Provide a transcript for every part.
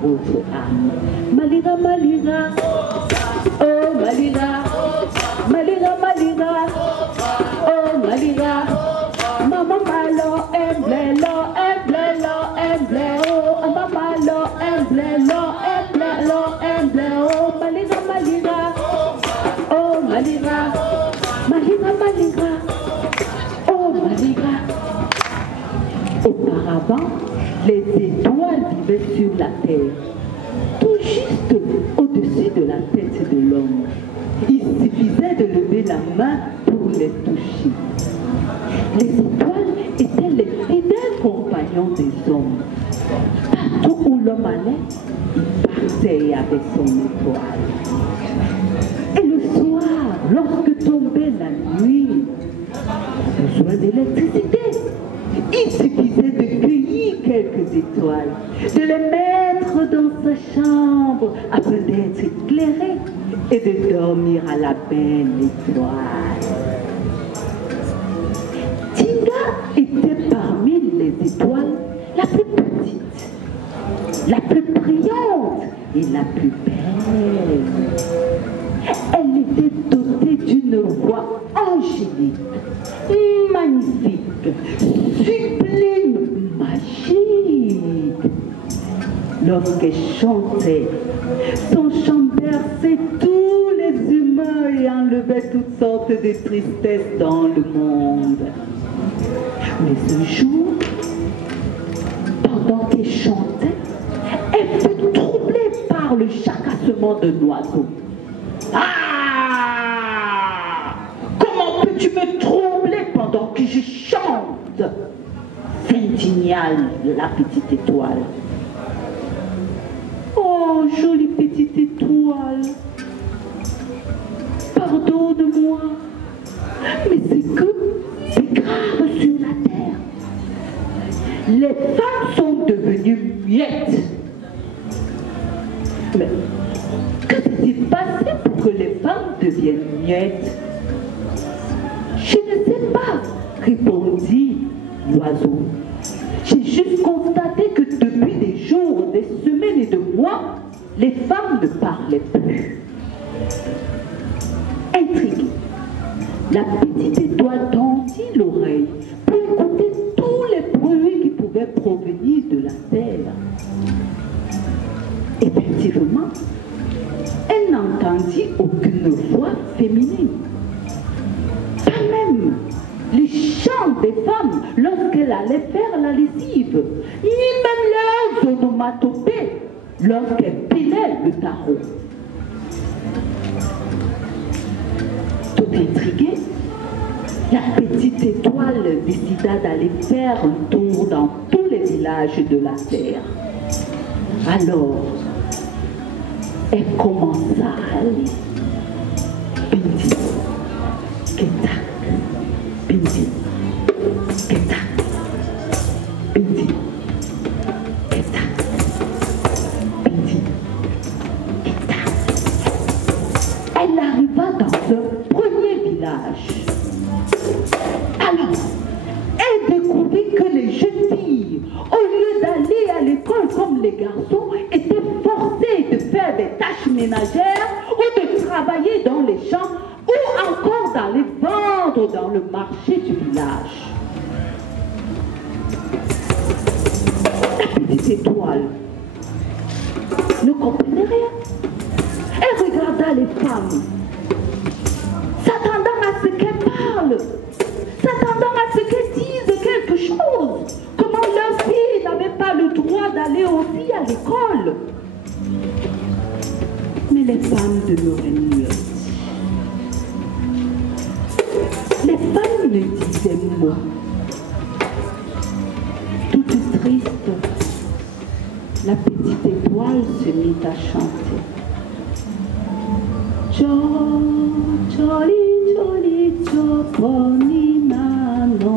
Votre âme. Malira, Malira, oh Malira, Malira, Malira, oh Malira, Maman Malo, emble, oh, Maman Lo, emble, oh, Malira, Malira, oh Malira, Malira, Malira, oh Malira. Auparavant, les étoiles vivaient sur la terre, tout juste au-dessus de la tête de l'homme. Il suffisait de lever la main pour les toucher. Les étoiles étaient les fidèles compagnons des hommes. Partout où l'homme allait, il partait avec son étoile. Et le soir, lorsque tombait la nuit, besoin d'électricité, il suffisait de cueillir quelques étoiles, de les mettre dans sa chambre afin d'être éclairé et de dormir à la belle étoile. Tinga était parmi les étoiles la plus petite, la plus brillante et la plus belle. Elle était dotée d'une voix angélique, magnifique, sublime, magique. Lorsqu'elle chantait, son chant berçait tous les humains et enlevait toutes sortes de tristesses dans le monde. Mais un jour, pendant qu'elle chantait, elle fut troublée par le jacassement d'un oiseau. Ah! Comment peux-tu me troubler pendant que je chante? S'indigna la petite étoile. Oh, jolie petite étoile, pardonne-moi, mais c'est que c'est grave sur la terre. Les femmes sont devenues muettes. Mais que s'est-il passé pour que les femmes deviennent muettes? Je ne sais pas, répondit l'oiseau. J'ai juste constaté que depuis des jours, des semaines et des mois, les femmes ne parlaient plus. Intriguée, la petite étoile tendit l'oreille pour écouter tous les bruits qui pouvaient provenir de la terre. Effectivement, elle n'entendit aucune voix féminine. Pas même les chants des femmes lorsqu'elle allait faire la lessive, ni même leurs onomatopées lorsqu'elle pilait le tarot. Tout intriguée, la petite étoile décida d'aller faire un tour dans tous les villages de la terre. Alors, elle commença à aller. Bindi, Ketak, Bindi, Ketak, Bindi, Ketak, Bindi, Ketak. Elle arriva dans un premier village. Alors, elle découvrit que les jeunes filles, au lieu d'aller à l'école comme les garçons, étaient forcées de faire des tâches ménagères ou de travailler dans les champs ou encore d'aller vendre dans le marché du village. La petite étoile ne comprenait rien. Elle regarda les femmes, s'attendant à ce qu'elles parlent, s'attendant à ce qu'elles disent quelque chose. Comment aller aussi à l'école. Mais les femmes demeuraient muettes. Les femmes ne disaient mot. Toute triste, la petite étoile se mit à chanter. Jolly, jolly, jolly, nano,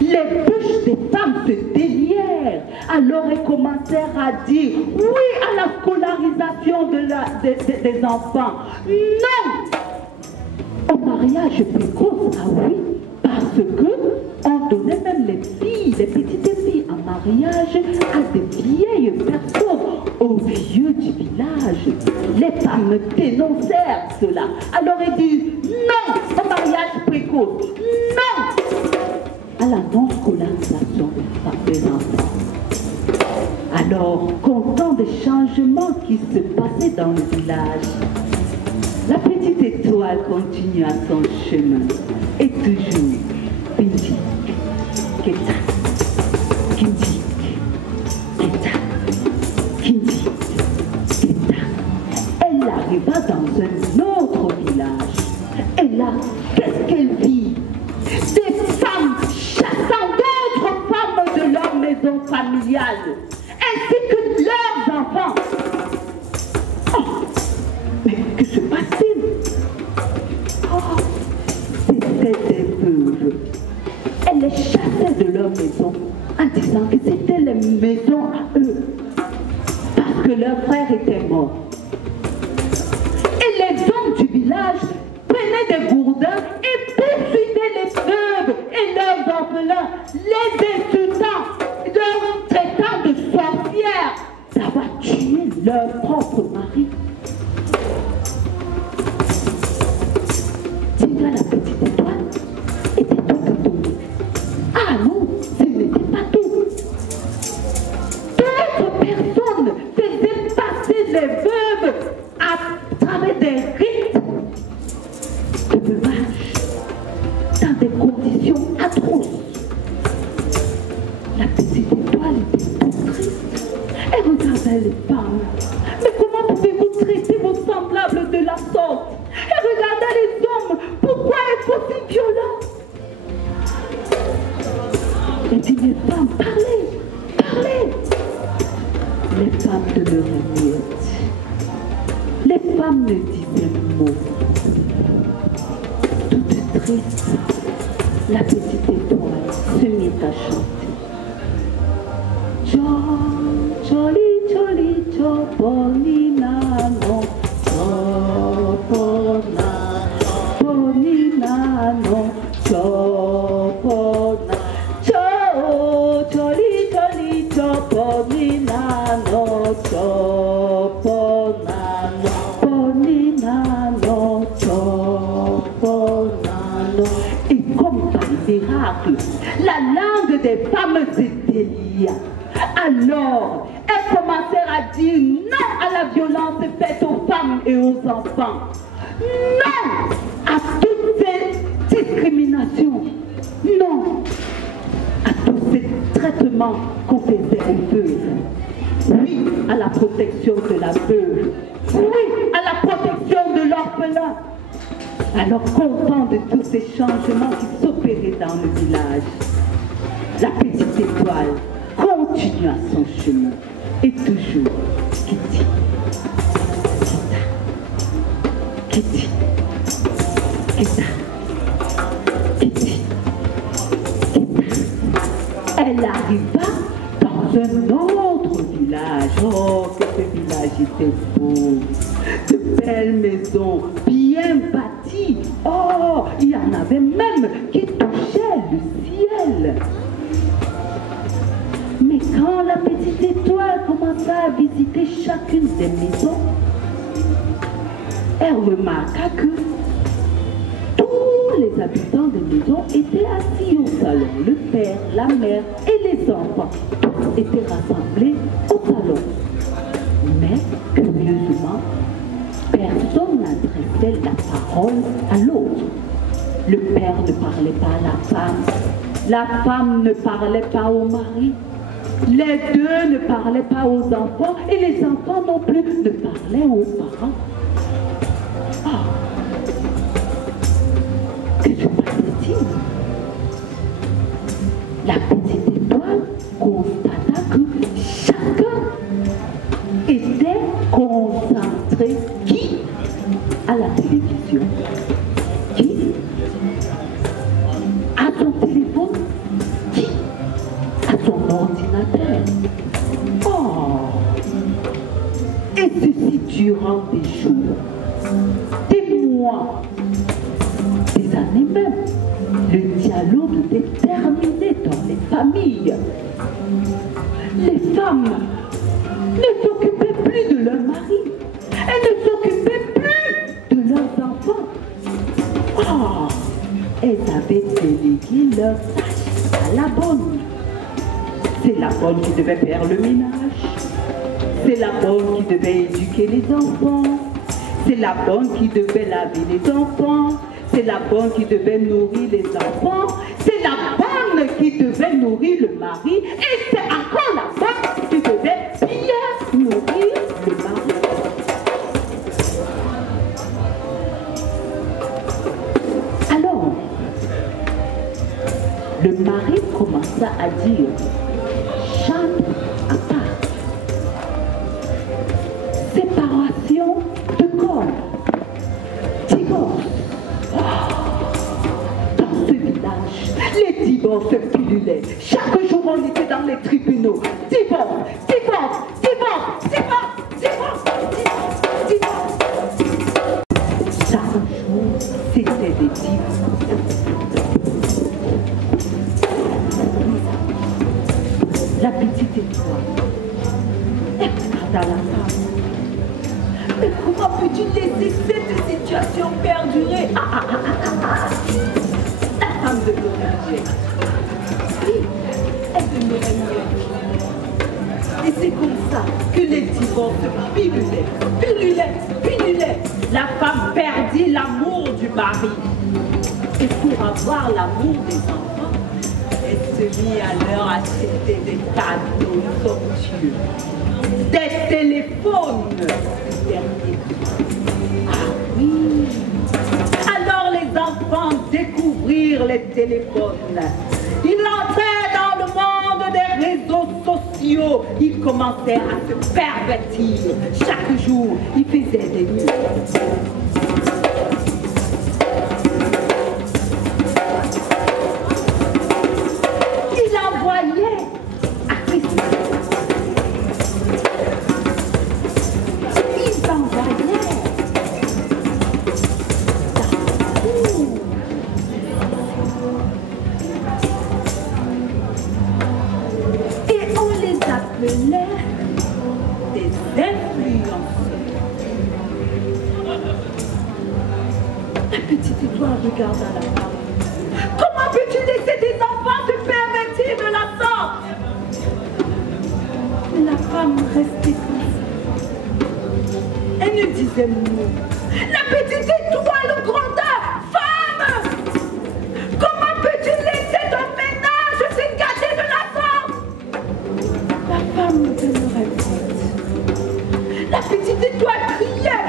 les bouches des femmes se délièrent. Alors elles commencèrent à dire oui à la scolarisation des enfants. Non au mariage précoce. Ah oui, parce que on donnait même les filles, les petites filles en mariage à des vieilles personnes, aux vieux du village. Les femmes dénoncèrent cela. Alors elles disent non au mariage précoce. Non à la non-scolarisation des enfants. Alors, content des changements qui se passaient dans le village, la petite étoile continue à son chemin. Et toujours, Pindik, Keta, Kindik, Keta, Kindik, Keta. Elle arriva dans un autre village. Et là, qu'est-ce qu'elle vit? Des femmes chassant d'autres femmes de leur maison familiale, ainsi que leurs enfants. Oh, mais que se passe-t-il? Oh, c'était des veuves. Elles les chassaient de leur maison en disant que c'était les maisons à eux, parce que leur frère était mort. Et les hommes du village prenaient des gourdins et poursuivaient les veuves et leurs orphelins, les insultant, leur traitant de sorcières, d'avoir tué leur propre mari. Dis-toi, la petite étoile était tout étonnée. Ah non, ce n'était pas tout. D'autres personnes faisaient passer les veuves à travers des rites de veuvage dans des conditions atroces. La petite étoile était toute triste. Elle regardait les femmes. Mais comment pouvez-vous traiter vos semblables de la sorte? Elle regardait les hommes. Pourquoi êtes-vous si violents? Elle dit, les femmes, parlez, parlez. Les femmes demeuraient muettes. Les femmes ne disaient mot. Toute triste, la petite étoile se mit à chanter. Jolly, jolly, jolly, nano, jolly, nano, jolly, jolly, jolly, nano, et comme par miracle, la langue des femmes se délia. Alors, elles commencèrent à dire non à la violence faite aux femmes et aux enfants. Non à toutes ces discriminations. Non à tous ces traitements qu'on faisait aux veuves. Oui à la protection de la veuve. Oui à la protection de l'orphelin. Alors, content de tous ces changements qui s'opéraient dans le village, la petite étoile continua son chemin. Et toujours, Kitty, Kitty, Kitty, Kitty, Kitty. Elle arriva dans un autre village. Oh, que ce village était beau. De belles maisons, bien bâties. Oh, il y en avait même qui touchaient le ciel. Mais quand la petite étoile commença à visiter chacune des maisons, elle remarqua que les habitants des maisons étaient assis au salon. Le père, la mère et les enfants, tous étaient rassemblés au salon. Mais, curieusement, personne n'adressait la parole à l'autre. Le père ne parlait pas à la femme ne parlait pas au mari, les deux ne parlaient pas aux enfants et les enfants non plus ne parlaient aux parents. Ah, que se passe-t-il? La petite étoile constata que chacun était concentré. Qui? À la télévision. Qui? À son téléphone. Qui? À son ordinateur. Oh! Et ceci durant des jours, des mois, des années même. Le dialogue était terminé dans les familles. Les femmes ne s'occupaient plus de leur mari. Elles ne s'occupaient plus de leurs enfants. Oh, elles avaient délégué leurs tâches à la bonne. C'est la bonne qui devait faire le ménage. C'est la bonne qui devait éduquer les enfants. C'est la bonne qui devait laver les enfants. C'est la bonne qui devait nourrir les enfants. C'est la bonne qui devait nourrir le mari. Et c'est encore la bonne qui devait bien nourrir le mari. Alors, le mari commença à dire, chambre à part, séparation de corps, divorce. Dans ce village, les divorces pullulaient. Chaque jour, on était dans les tribunaux. Divorce, divorce, divorce, divorce, divorce, divorce, divorce. Chaque jour, c'était des divorces. La petite étoile, elle regarda la femme. Mais comment peux-tu laisser cette situation perdurer? La femme de l'origine. Oui, elle demeurait mieux. Et c'est comme ça que les divorces pullulaient. La femme perdit l'amour du mari. Et pour avoir l'amour des enfants, elle se mit à leur acheter des cadeaux somptueux, des téléphones derniers. Ah oui! Alors les enfants découvrirent les téléphones. Ils entraient dans le monde des réseaux sociaux. Ils commençaient à se pervertir. Chaque jour, ils faisaient des nuits. Regarde à la femme. Comment peux-tu laisser tes enfants se pervertir de la sorte? Mais la femme restait comme ça. Elle ne disait mot. La petite étoile grandeur. Femme! Comment peux-tu laisser ton ménage se gâter de la sorte? La femme demeurait morte. La petite étoile criait.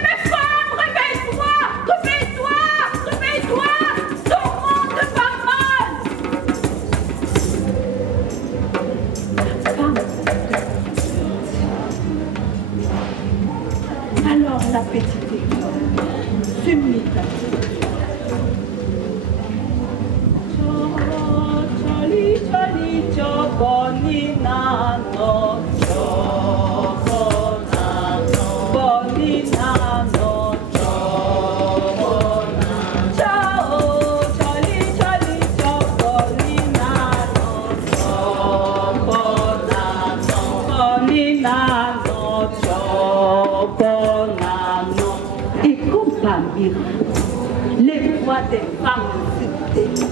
Mais femme, réveille-toi! Ton monde va mal! La femme. Alors la petite étoile se mit à crier. Chali, bonina, no, voix des femmes se déliaient.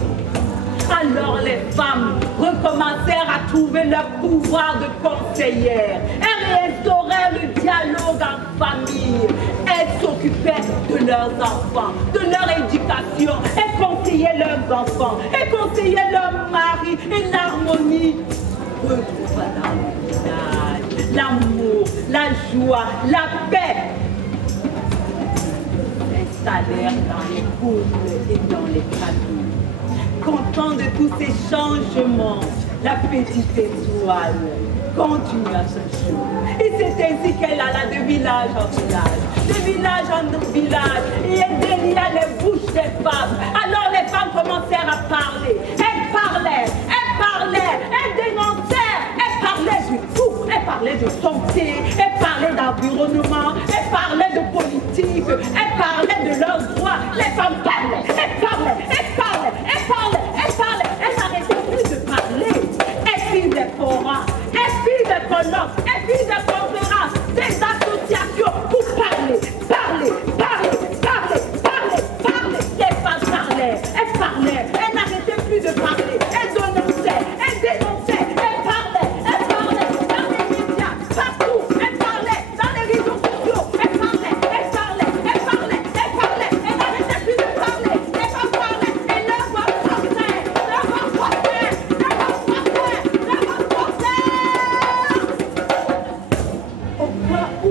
Alors les femmes recommencèrent à trouver leur pouvoir de conseillères. Elles restaurèrent le dialogue en famille. Elles s'occupaient de leurs enfants, de leur éducation. Elles conseillaient leurs enfants. Elles conseillaient leurs maris. Et l'harmonie retrouva dans le village. L'amour, la joie, la paix s'installèrent dans les couples et dans les familles. Content de tous ces changements, la petite étoile continue à se jouer. Et c'est ainsi qu'elle alla de village en village, de village en village, et elle délia les bouches des femmes. Alors les femmes commencèrent à parler. Elles parlaient, elles dénonçaient, elles parlaient du tout. Elles parlaient de santé, elles parlaient d'environnement, elles parlaient de politique, elles parlaient de leurs droits. Les femmes parlaient, elles parlaient, elles parlaient, elles parlaient. Elles n'arrêtaient plus de parler. Elles firent des forums, elles firent des colloques, elles firent des conférences, des associations pour parler. Les femmes parlaient, elles n'arrêtaient plus de parler. Elles dénonçaient, elles parlaient dans les médias, partout. Elles parlaient dans les réseaux sociaux, elles parlaient. Elles n'arrêtaient plus de parler. Les femmes parlaient et leur voix portait. Au point où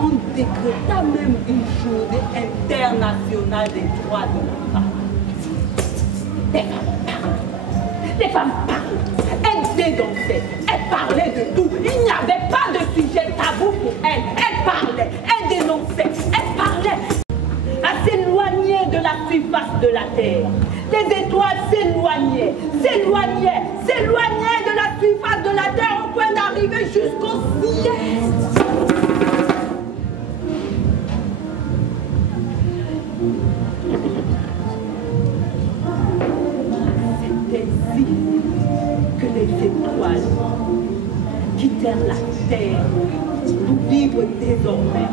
on décréta même une journée internationale des droits de la femme. Les femmes parlent, elles dénonçaient, elles parlaient de tout. Il n'y avait pas de sujet tabou pour elles. Elles parlaient, elles dénonçaient, elles parlaient. À s'éloigner de la surface de la terre. Les étoiles s'éloignaient de la surface de la terre au point d'arriver jusqu'au ciel. C'est ainsi que les étoiles quittèrent la terre pour vivre désormais